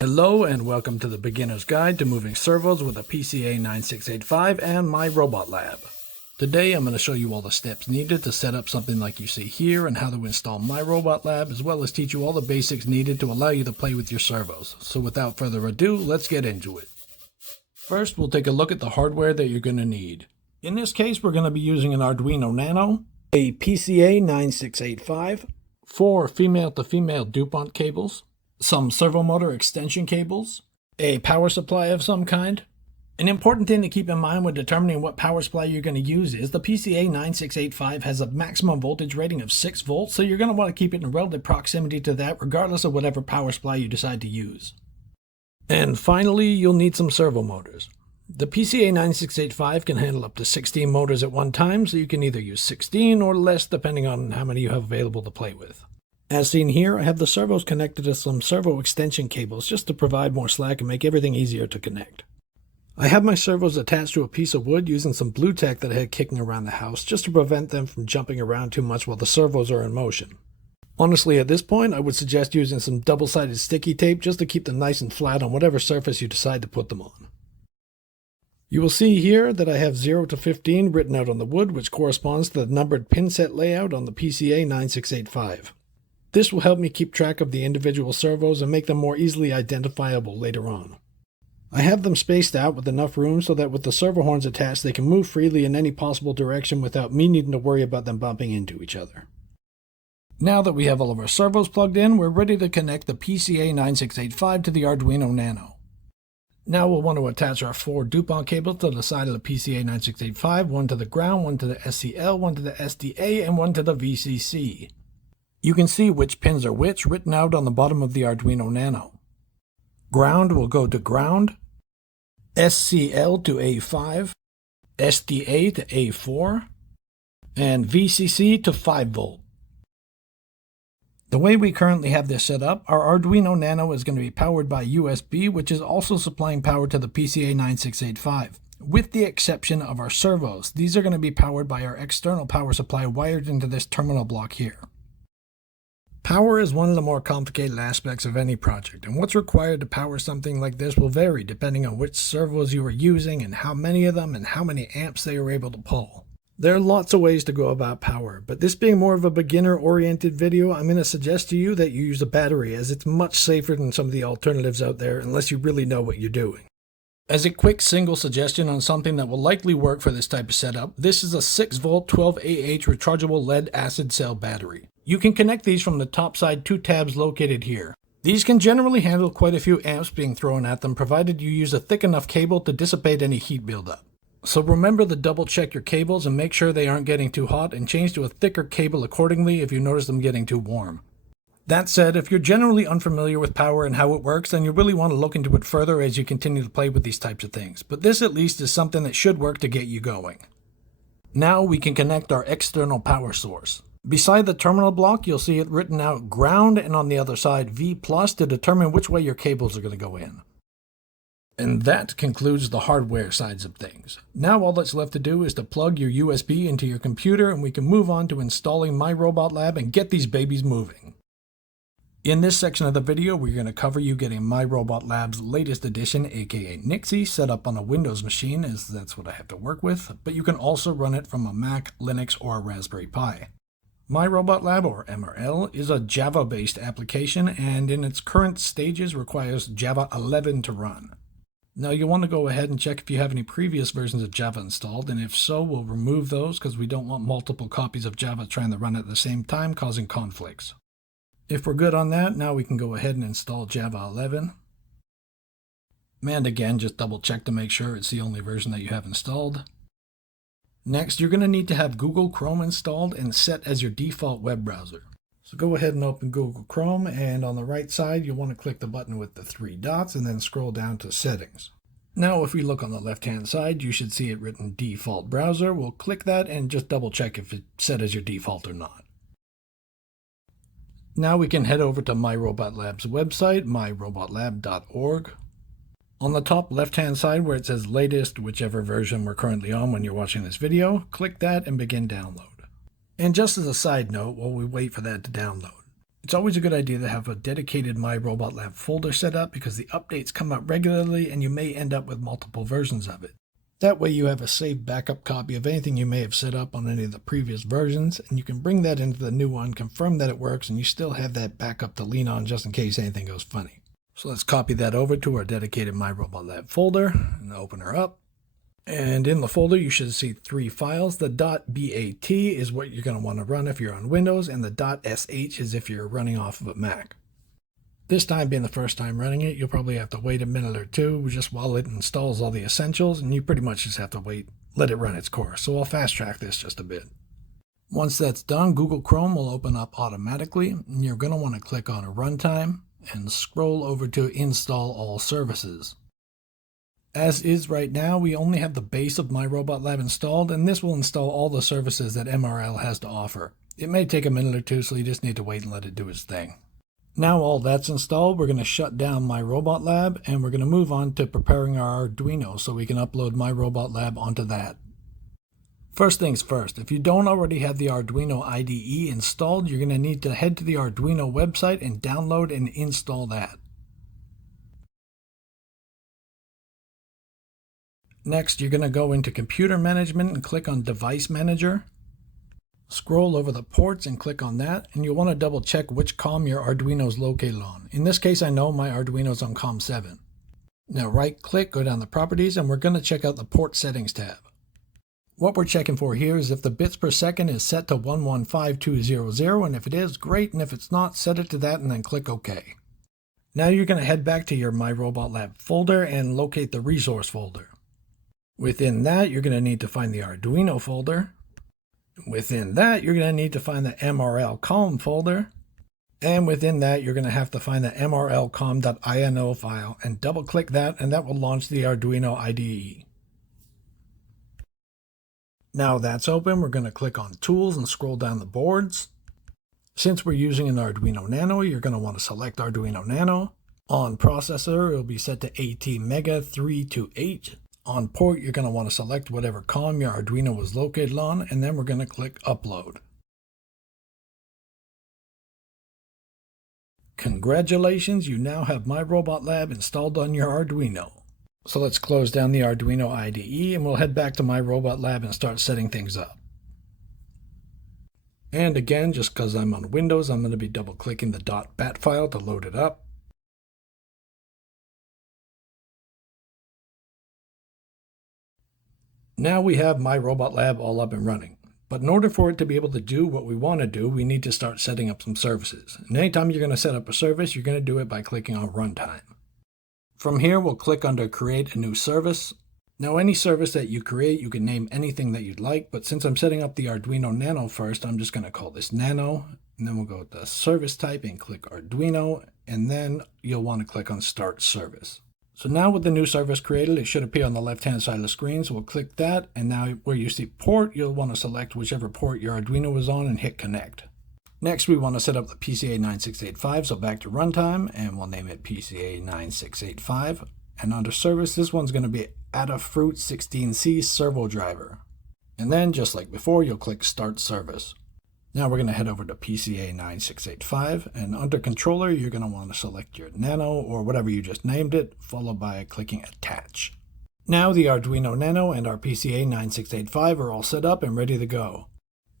Hello and welcome to the Beginner's Guide to Moving Servos with a PCA9685 and MYROBOTLAB. Today I'm going to show you all the steps needed to set up something like you see here and how to install MYROBOTLAB, as well as teach you all the basics needed to allow you to play with your servos. So without further ado, let's get into it. First, we'll take a look at the hardware that you're going to need. In this case, we're going to be using an Arduino Nano, a PCA9685, 4 female-to-female DuPont cables, some servo motor extension cables, a power supply of some kind. An important thing to keep in mind when determining what power supply you're going to use is the PCA9685 has a maximum voltage rating of 6 volts, so you're going to want to keep it in relative proximity to that regardless of whatever power supply you decide to use. And finally, you'll need some servo motors. The PCA9685 can handle up to 16 motors at one time, so you can either use 16 or less depending on how many you have available to play with. As seen here, I have the servos connected to some servo extension cables just to provide more slack and make everything easier to connect. I have my servos attached to a piece of wood using some blue tack that I had kicking around the house just to prevent them from jumping around too much while the servos are in motion. Honestly, at this point, I would suggest using some double-sided sticky tape just to keep them nice and flat on whatever surface you decide to put them on. You will see here that I have 0 to 15 written out on the wood, which corresponds to the numbered pin set layout on the PCA9685. This will help me keep track of the individual servos and make them more easily identifiable later on. I have them spaced out with enough room so that with the servo horns attached they can move freely in any possible direction without me needing to worry about them bumping into each other. Now that we have all of our servos plugged in, we're ready to connect the PCA9685 to the Arduino Nano. Now we'll want to attach our 4 DuPont cables to the side of the PCA9685, one to the ground, one to the SCL, one to the SDA, and one to the VCC. You can see which pins are which written out on the bottom of the Arduino Nano. Ground will go to ground, SCL to A5, SDA to A4, and VCC to 5 volt. The way we currently have this set up, our Arduino Nano is going to be powered by USB, which is also supplying power to the PCA9685. With the exception of our servos, these are going to be powered by our external power supply wired into this terminal block here. Power is one of the more complicated aspects of any project, and what's required to power something like this will vary depending on which servos you are using and how many of them and how many amps they are able to pull. There are lots of ways to go about power, but this being more of a beginner-oriented video, I'm going to suggest to you that you use a battery, as it's much safer than some of the alternatives out there unless you really know what you're doing. As a quick single suggestion on something that will likely work for this type of setup, this is a 6V 12Ah rechargeable lead acid cell battery. You can connect these from the top side 2 tabs located here. These can generally handle quite a few amps being thrown at them, provided you use a thick enough cable to dissipate any heat buildup. So remember to double check your cables and make sure they aren't getting too hot, and change to a thicker cable accordingly if you notice them getting too warm. That said, if you're generally unfamiliar with power and how it works, then you really want to look into it further as you continue to play with these types of things, but this at least is something that should work to get you going. Now we can connect our external power source. Beside the terminal block, you'll see it written out ground and on the other side V+ to determine which way your cables are going to go in. And that concludes the hardware sides of things. Now all that's left to do is to plug your USB into your computer, and we can move on to installing MYROBOTLAB and get these babies moving. In this section of the video, we're going to cover you getting MYROBOTLAB's latest edition, aka Nixie, set up on a Windows machine, as that's what I have to work with, but you can also run it from a Mac, Linux, or a Raspberry Pi. MYROBOTLAB, or MRL, is a Java-based application, and in its current stages requires Java 11 to run. Now you'll want to go ahead and check if you have any previous versions of Java installed, and if so, we'll remove those because we don't want multiple copies of Java trying to run at the same time, causing conflicts. If we're good on that, now we can go ahead and install Java 11. And again, just double check to make sure it's the only version that you have installed. Next, you're going to need to have Google Chrome installed and set as your default web browser. So go ahead and open Google Chrome, and on the right side you'll want to click the button with the 3 dots and then scroll down to Settings. Now if we look on the left hand side, you should see it written Default Browser. We'll click that and just double check if it's set as your default or not. Now we can head over to MYROBOTLAB's website, myrobotlab.org. On the top left-hand side where it says latest, whichever version we're currently on when you're watching this video, click that and begin download. And just as a side note, while we wait for that to download, It's always a good idea to have a dedicated MyRobotLab folder set up because the updates come out regularly and you may end up with multiple versions of it. That way you have a saved backup copy of anything you may have set up on any of the previous versions, and you can bring that into the new one, confirm that it works, and you still have that backup to lean on just in case anything goes funny. So let's copy that over to our dedicated MyRobotLab folder and open her up. And in the folder, you should see 3 files. The .bat is what you're going to want to run if you're on Windows, and the .sh is if you're running off of a Mac. This time being the first time running it, you'll probably have to wait a minute or two just while it installs all the essentials, and you pretty much just have to wait, let it run its course. So I'll fast track this just a bit. Once that's done, Google Chrome will open up automatically, and you're going to want to click on a runtime and scroll over to install all services. As is right now, we only have the base of MyRobotLab installed, and this will install all the services that MRL has to offer. It may take a minute or two, so you just need to wait and let it do its thing. Now all that's installed, we're going to shut down MyRobotLab, and we're going to move on to preparing our Arduino so we can upload MyRobotLab onto that. First things first, if you don't already have the Arduino IDE installed, you're going to need to head to the Arduino website and download and install that. Next, you're going to go into Computer Management and click on Device Manager. Scroll over the ports and click on that, and you'll want to double check which COM your Arduino is located on. In this case, I know my Arduino is on COM 7. Now right click, go down to Properties, and we're going to check out the Port Settings tab. What we're checking for here is if the bits per second is set to 115200, and if it is, great, and if it's not, set it to that and then click OK. Now you're going to head back to your MyRobotLab folder and locate the resource folder. Within that, you're going to need to find the Arduino folder. Within that, you're going to need to find the MRL COM folder. And within that, you're going to have to find the mrlcom.ini file and double click that, and that will launch the Arduino IDE. Now that's open, we're going to click on Tools and scroll down the boards. Since we're using an Arduino Nano, you're going to want to select Arduino Nano. On processor, it'll be set to ATmega 328. On port, you're going to want to select whatever COM your Arduino was located on, and then we're going to click Upload. Congratulations, you now have MyRobotLab installed on your Arduino. So let's close down the Arduino IDE, and we'll head back to MyRobotLab and start setting things up. And again, just because I'm on Windows, I'm going to be double-clicking the .bat file to load it up. Now we have MyRobotLab all up and running. But in order for it to be able to do what we want to do, we need to start setting up some services. And anytime you're going to set up a service, you're going to do it by clicking on Runtime. From here, we'll click under Create a New Service. Now any service that you create, you can name anything that you'd like, but since I'm setting up the Arduino Nano first, I'm just going to call this Nano, and then we'll go to Service Type and click Arduino, and then you'll want to click on Start Service. So now with the new service created, it should appear on the left-hand side of the screen, so we'll click that, and now where you see port, you'll want to select whichever port your Arduino is on and hit Connect. Next, we want to set up the PCA9685, so back to Runtime, and we'll name it PCA9685. And under Service, this one's going to be Adafruit 16C Servo Driver. And then, just like before, you'll click Start Service. Now we're going to head over to PCA9685, and under Controller, you're going to want to select your Nano, or whatever you just named it, followed by clicking Attach. Now the Arduino Nano and our PCA9685 are all set up and ready to go.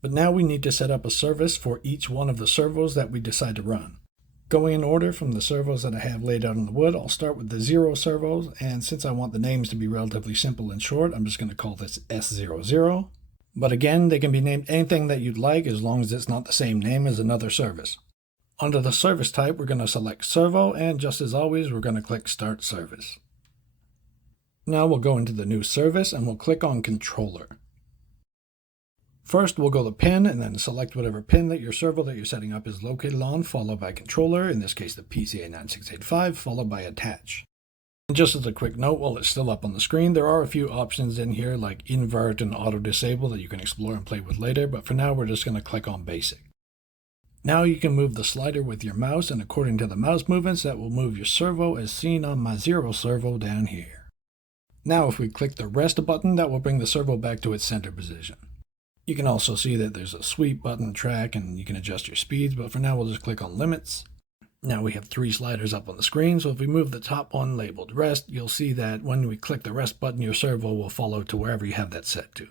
But now we need to set up a service for each one of the servos that we decide to run. Going in order from the servos that I have laid out on the wood, I'll start with the 0 servos, and since I want the names to be relatively simple and short, I'm just going to call this S00. But again, they can be named anything that you'd like as long as it's not the same name as another service. Under the service type, we're going to select Servo, and just as always, we're going to click Start Service. Now we'll go into the new service, and we'll click on Controller. First, we'll go to Pin, and then select whatever pin that your servo that you're setting up is located on, followed by Controller, in this case the PCA9685, followed by Attach. And just as a quick note, while it's still up on the screen, there are a few options in here like invert and auto disable that you can explore and play with later, but for now we're just going to click on basic. Now you can move the slider with your mouse, and according to the mouse movements, that will move your servo as seen on my 0 servo down here. Now if we click the rest button, that will bring the servo back to its center position. You can also see that there's a sweep button, track, and you can adjust your speeds, but for now we'll just click on limits. Now we have 3 sliders up on the screen, so if we move the top one labeled rest, you'll see that when we click the rest button, your servo will follow to wherever you have that set to.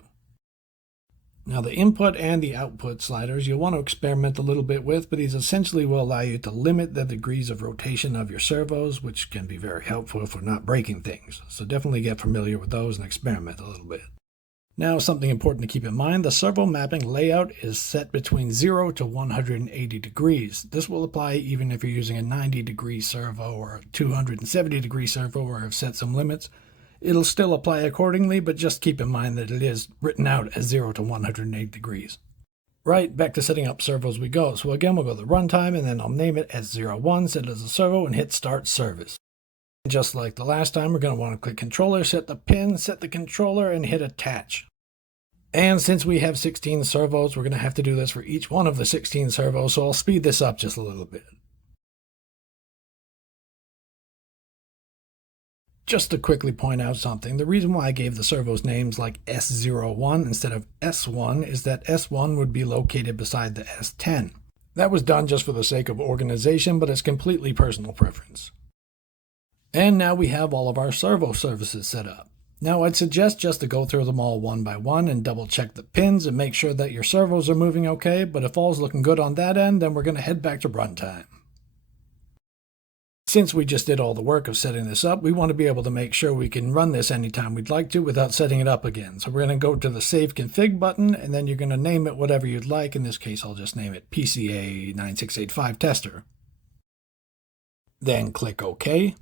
Now the input and the output sliders you'll want to experiment a little bit with, but these essentially will allow you to limit the degrees of rotation of your servos, which can be very helpful for not breaking things. So definitely get familiar with those and experiment a little bit. Now, something important to keep in mind, the servo mapping layout is set between 0 to 180 degrees. This will apply even if you're using a 90-degree servo or a 270-degree servo, or have set some limits. It'll still apply accordingly, but just keep in mind that it is written out as 0 to 180 degrees. Right, back to setting up servos we go. So again, we'll go to runtime, and then I'll name it as 01, set it as a servo, and hit start service. Just like the last time, we're going to want to click controller, set the pin, set the controller, and hit attach. And since we have 16 servos, we're going to have to do this for each one of the 16 servos, so I'll speed this up just a little bit. Just to quickly point out something, the reason why I gave the servos names like S01 instead of S1 is that S1 would be located beside the S10. That was done just for the sake of organization, but it's completely personal preference. And now we have all of our servo services set up. Now I'd suggest just to go through them all one by one and double check the pins and make sure that your servos are moving okay, but if all's looking good on that end, then we're going to head back to runtime. Since we just did all the work of setting this up, we want to be able to make sure we can run this anytime we'd like to without setting it up again. So we're going to go to the Save Config button, and then you're going to name it whatever you'd like. In this case, I'll just name it PCA9685 Tester. Then click OK.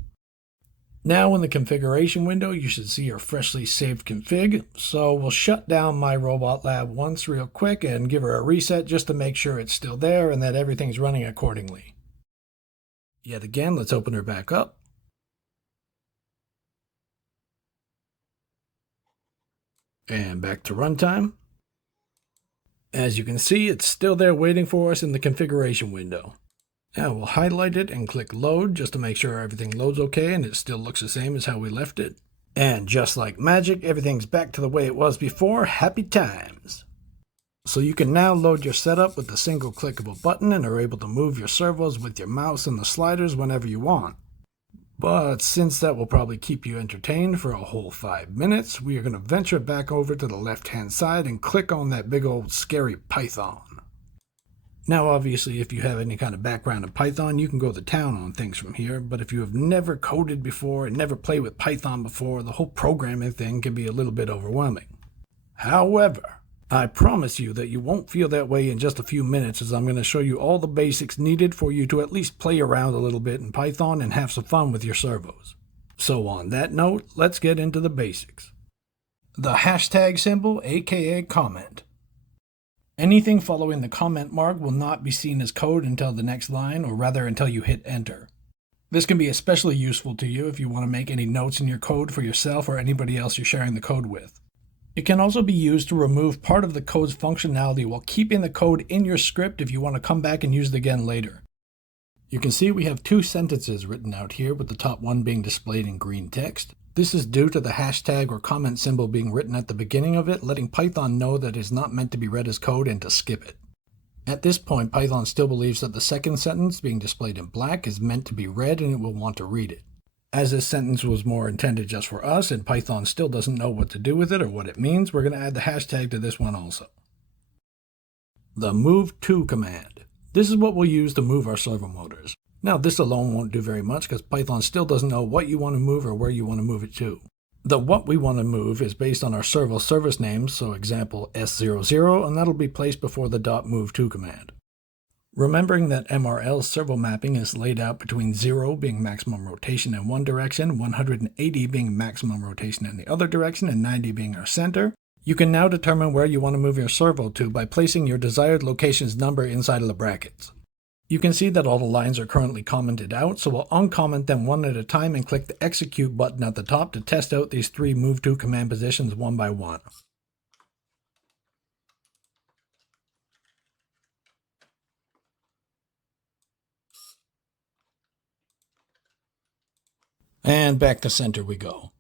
Now in the configuration window, you should see your freshly saved config. So we'll shut down MYROBOTLAB once real quick and give her a reset just to make sure it's still there and that everything's running accordingly. Yet again, let's open her back up. And back to runtime. As you can see, it's still there waiting for us in the configuration window. Now we'll highlight it and click load just to make sure everything loads okay and it still looks the same as how we left it. And just like magic, everything's back to the way it was before. Happy times! So you can now load your setup with a single click of a button and are able to move your servos with your mouse and the sliders whenever you want. But since that will probably keep you entertained for a whole 5 minutes, we are going to venture back over to the left-hand side and click on that big old scary Python. Now obviously if you have any kind of background in Python, you can go to town on things from here, but if you have never coded before and never played with Python before, the whole programming thing can be a little bit overwhelming. However, I promise you that you won't feel that way in just a few minutes, as I'm going to show you all the basics needed for you to at least play around a little bit in Python and have some fun with your servos. So on that note, let's get into the basics. The hashtag symbol, aka comment. Anything following the comment mark will not be seen as code until the next line, or rather until you hit enter. This can be especially useful to you if you want to make any notes in your code for yourself or anybody else you're sharing the code with. It can also be used to remove part of the code's functionality while keeping the code in your script if you want to come back and use it again later. You can see we have 2 sentences written out here, with the top one being displayed in green text. This is due to the hashtag or comment symbol being written at the beginning of it, letting Python know that it is not meant to be read as code and to skip it. At this point, Python still believes that the second sentence being displayed in black is meant to be read and it will want to read it. As this sentence was more intended just for us and Python still doesn't know what to do with it or what it means, we're going to add the hashtag to this one also. The move to command. This is what we'll use to move our servo motors. Now this alone won't do very much because Python still doesn't know what you want to move or where you want to move it to. The what we want to move is based on our servo service names, so example S00, and that'll be placed before the .move to command. Remembering that MRL's servo mapping is laid out between 0 being maximum rotation in one direction, 180 being maximum rotation in the other direction, and 90 being our center, you can now determine where you want to move your servo to by placing your desired location's number inside of the brackets. You can see that all the lines are currently commented out, so we'll uncomment them one at a time and click the execute button at the top to test out these 3 move to command positions one by one. And back to center we go.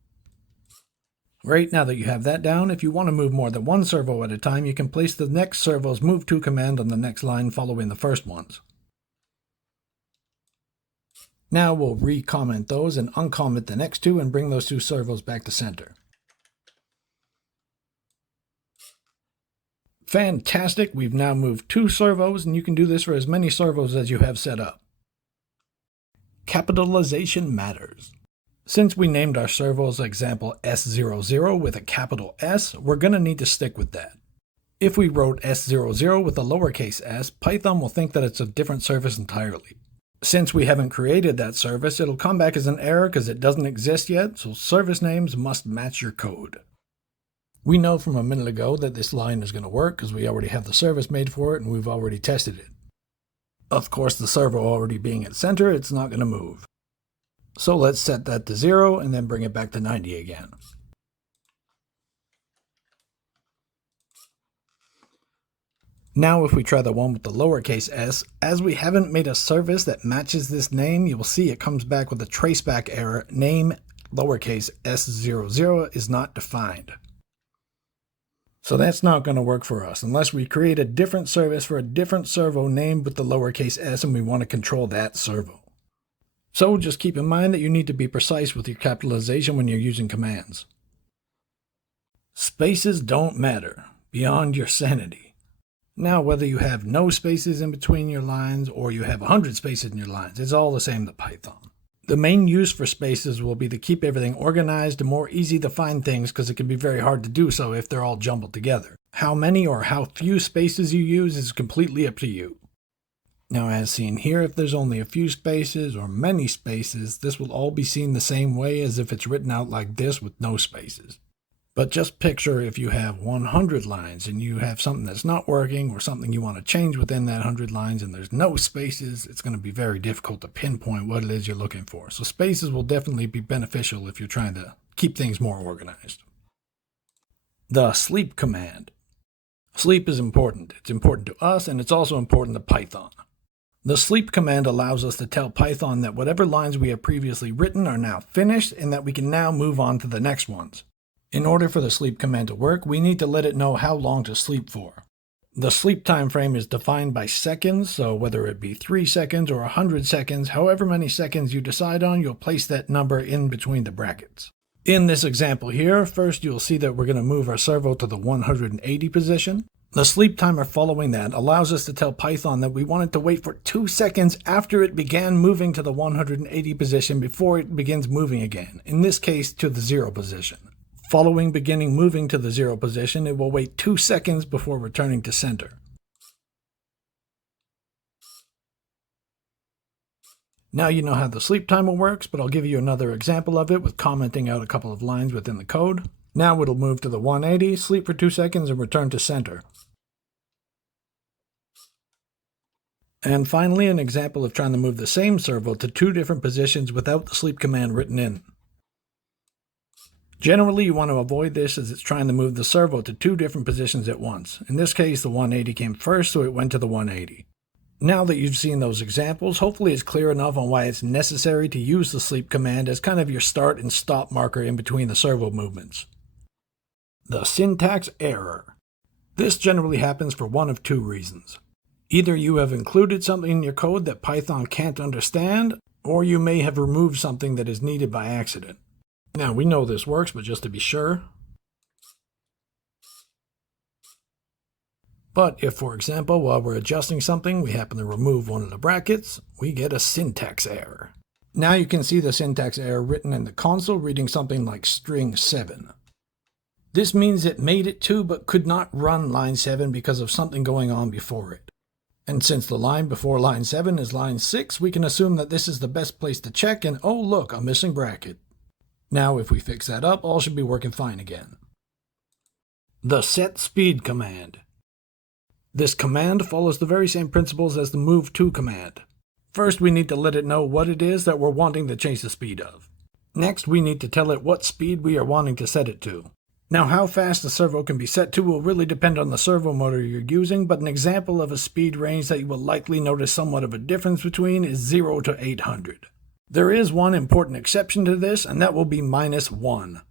Great, now that you have that down, if you want to move more than one servo at a time, you can place the next servo's move to command on the next line following the first ones. Now we'll re-comment those and uncomment the next two and bring those two servos back to center. Fantastic, we've now moved two servos, and you can do this for as many servos as you have set up. Capitalization matters. Since we named our servos example S00 with a capital S, we're going to need to stick with that. If we wrote S00 with a lowercase s, Python will think that it's a different service entirely. Since we haven't created that service, it'll come back as an error because it doesn't exist yet, so service names must match your code. We know from a minute ago that this line is going to work because we already have the service made for it and we've already tested it. Of course, the servo already being at center, it's not going to move. So let's set that to 0 and then bring it back to 90 again. Now if we try the one with the lowercase s, as we haven't made a service that matches this name, you will see it comes back with a traceback error, name lowercase s00 is not defined. So that's not going to work for us unless we create a different service for a different servo named with the lowercase s and we want to control that servo. So just keep in mind that you need to be precise with your capitalization when you're using commands. Spaces don't matter, beyond your sanity. Now whether you have no spaces in between your lines or you have 100 spaces in your lines, it's all the same to Python. The main use for spaces will be to keep everything organized and more easy to find things because it can be very hard to do so if they're all jumbled together. How many or how few spaces you use is completely up to you. Now as seen here, if there's only a few spaces or many spaces, this will all be seen the same way as if it's written out like this with no spaces. But just picture if you have 100 lines and you have something that's not working or something you want to change within that 100 lines and there's no spaces, it's going to be very difficult to pinpoint what it is you're looking for. So spaces will definitely be beneficial if you're trying to keep things more organized. The sleep command. Sleep is important. It's important to us and it's also important to Python. The sleep command allows us to tell Python that whatever lines we have previously written are now finished and that we can now move on to the next ones. In order for the sleep command to work, we need to let it know how long to sleep for. The sleep time frame is defined by seconds, so whether it be 3 seconds or 100 seconds, however many seconds you decide on, you'll place that number in between the brackets. In this example here, first you'll see that we're going to move our servo to the 180 position. The sleep timer following that allows us to tell Python that we want it to wait for 2 seconds after it began moving to the 180 position before it begins moving again, in this case to the 0 position. Following beginning moving to the 0 position, it will wait 2 seconds before returning to center. Now you know how the sleep timer works, but I'll give you another example of it with commenting out a couple of lines within the code. Now it'll move to the 180, sleep for 2 seconds, and return to center. And finally, an example of trying to move the same servo to 2 different positions without the sleep command written in. Generally, you want to avoid this as it's trying to move the servo to 2 different positions at once. In this case, the 180 came first, so it went to the 180. Now that you've seen those examples, hopefully it's clear enough on why it's necessary to use the sleep command as kind of your start and stop marker in between the servo movements. The syntax error. This generally happens for one of 2 reasons. Either you have included something in your code that Python can't understand, or you may have removed something that is needed by accident. Now we know this works, but just to be sure. But if, for example, while we're adjusting something, we happen to remove one of the brackets, we get a syntax error. Now you can see the syntax error written in the console reading something like string 7. This means it made it to but could not run line 7 because of something going on before it. And since the line before line 7 is line 6, we can assume that this is the best place to check and oh look, a missing bracket. Now if we fix that up, all should be working fine again. The set speed command. This command follows the very same principles as the move to command. First, we need to let it know what it is that we're wanting to change the speed of. Next, we need to tell it what speed we are wanting to set it to. Now, how fast the servo can be set to will really depend on the servo motor you're using, but an example of a speed range that you will likely notice somewhat of a difference between is 0 to 800. There is one important exception to this, and that will be -1.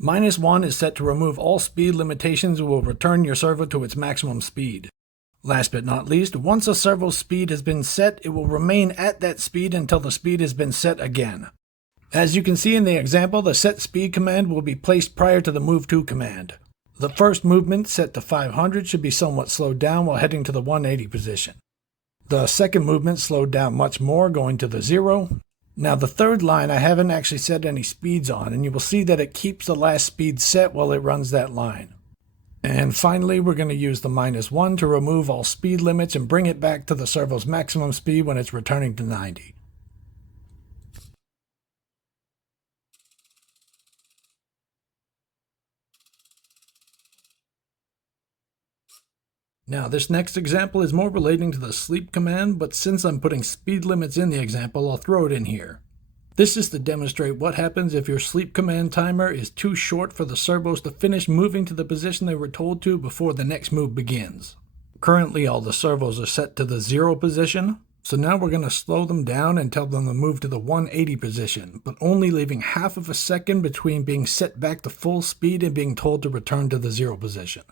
-1 is set to remove all speed limitations and will return your servo to its maximum speed. Last but not least, once a servo's speed has been set, it will remain at that speed until the speed has been set again. As you can see in the example, the set speed command will be placed prior to the move to command. The first movement, set to 500, should be somewhat slowed down while heading to the 180 position. The second movement slowed down much more, going to the 0. Now the third line I haven't actually set any speeds on, and you will see that it keeps the last speed set while it runs that line. And finally, we're going to use the -1 to remove all speed limits and bring it back to the servo's maximum speed when it's returning to 90. Now this next example is more relating to the sleep command, but since I'm putting speed limits in the example, I'll throw it in here. This is to demonstrate what happens if your sleep command timer is too short for the servos to finish moving to the position they were told to before the next move begins. Currently all the servos are set to the 0 position, so now we're going to slow them down and tell them to move to the 180 position, but only leaving half of a second between being set back to full speed and being told to return to the 0 position.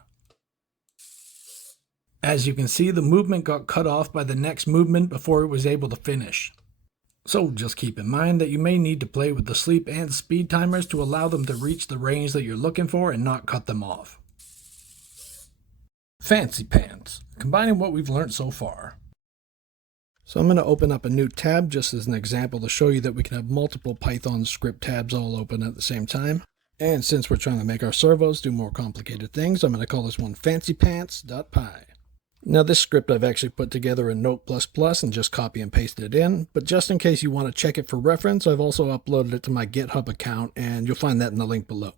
As you can see, the movement got cut off by the next movement before it was able to finish. So just keep in mind that you may need to play with the sleep and speed timers to allow them to reach the range that you're looking for and not cut them off. Fancy pants, combining what we've learned so far. So I'm going to open up a new tab just as an example to show you that we can have multiple Python script tabs all open at the same time. And since we're trying to make our servos do more complicated things, I'm going to call this one fancypants.py. Now this script I've actually put together in Note++ and just copy and pasted it in, but just in case you want to check it for reference, I've also uploaded it to my GitHub account, and you'll find that in the link below.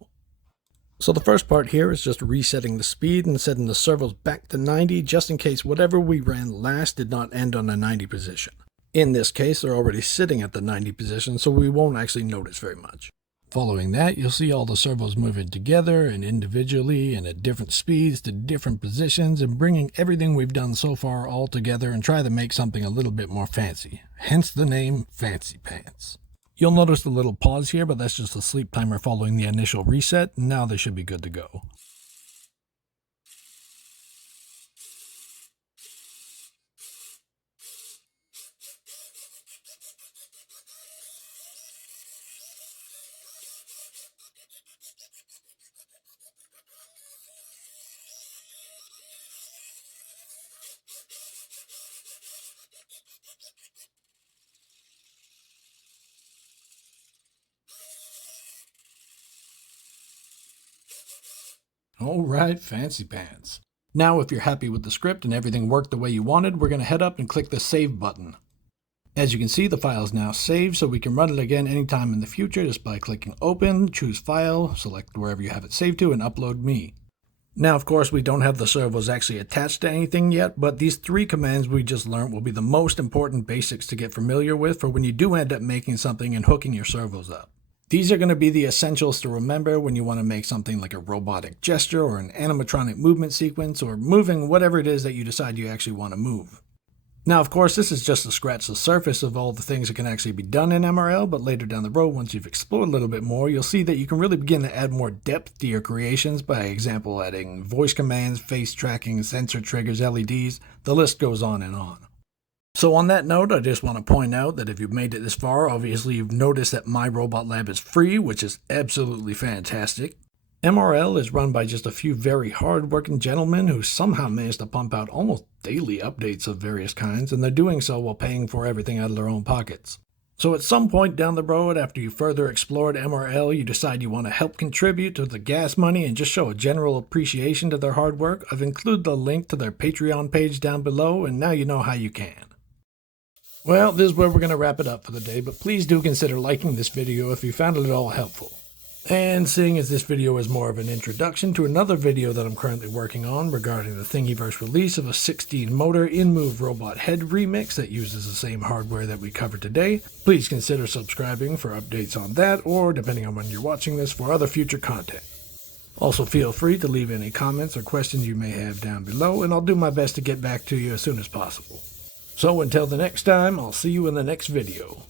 So the first part here is just resetting the speed and setting the servos back to 90 just in case whatever we ran last did not end on a 90 position. In this case, they're already sitting at the 90 position, so we won't actually notice very much. Following that, you'll see all the servos moving together and individually and at different speeds to different positions and bringing everything we've done so far all together and try to make something a little bit more fancy. Hence the name Fancy Pants. You'll notice the little pause here, but that's just the sleep timer following the initial reset. Now they should be good to go. Alright, Fancy Pants. Now if you're happy with the script and everything worked the way you wanted, we're going to head up and click the Save button. As you can see, the file is now saved, so we can run it again anytime in the future just by clicking Open, choose File, select wherever you have it saved to, and Upload Me. Now of course we don't have the servos actually attached to anything yet, but these 3 commands we just learned will be the most important basics to get familiar with for when you do end up making something and hooking your servos up. These are going to be the essentials to remember when you want to make something like a robotic gesture or an animatronic movement sequence or moving whatever it is that you decide you actually want to move. Now of course this is just to scratch the surface of all the things that can actually be done in MRL, but later down the road once you've explored a little bit more, you'll see that you can really begin to add more depth to your creations by example adding voice commands, face tracking, sensor triggers, LEDs, the list goes on and on. So on that note, I just want to point out that if you've made it this far, obviously you've noticed that MyRobotLab is free, which is absolutely fantastic. MRL is run by just a few very hard-working gentlemen who somehow managed to pump out almost daily updates of various kinds, and they're doing so while paying for everything out of their own pockets. So at some point down the road, after you further explored MRL, you decide you want to help contribute to the gas money and just show a general appreciation to their hard work, I've included the link to their Patreon page down below, and now you know how you can. Well, this is where we're going to wrap it up for the day, but please do consider liking this video if you found it at all helpful. And seeing as this video is more of an introduction to another video that I'm currently working on regarding the Thingiverse release of a 16-motor in-move robot head remix that uses the same hardware that we covered today, please consider subscribing for updates on that, or depending on when you're watching this, for other future content. Also feel free to leave any comments or questions you may have down below, and I'll do my best to get back to you as soon as possible. So until the next time, I'll see you in the next video.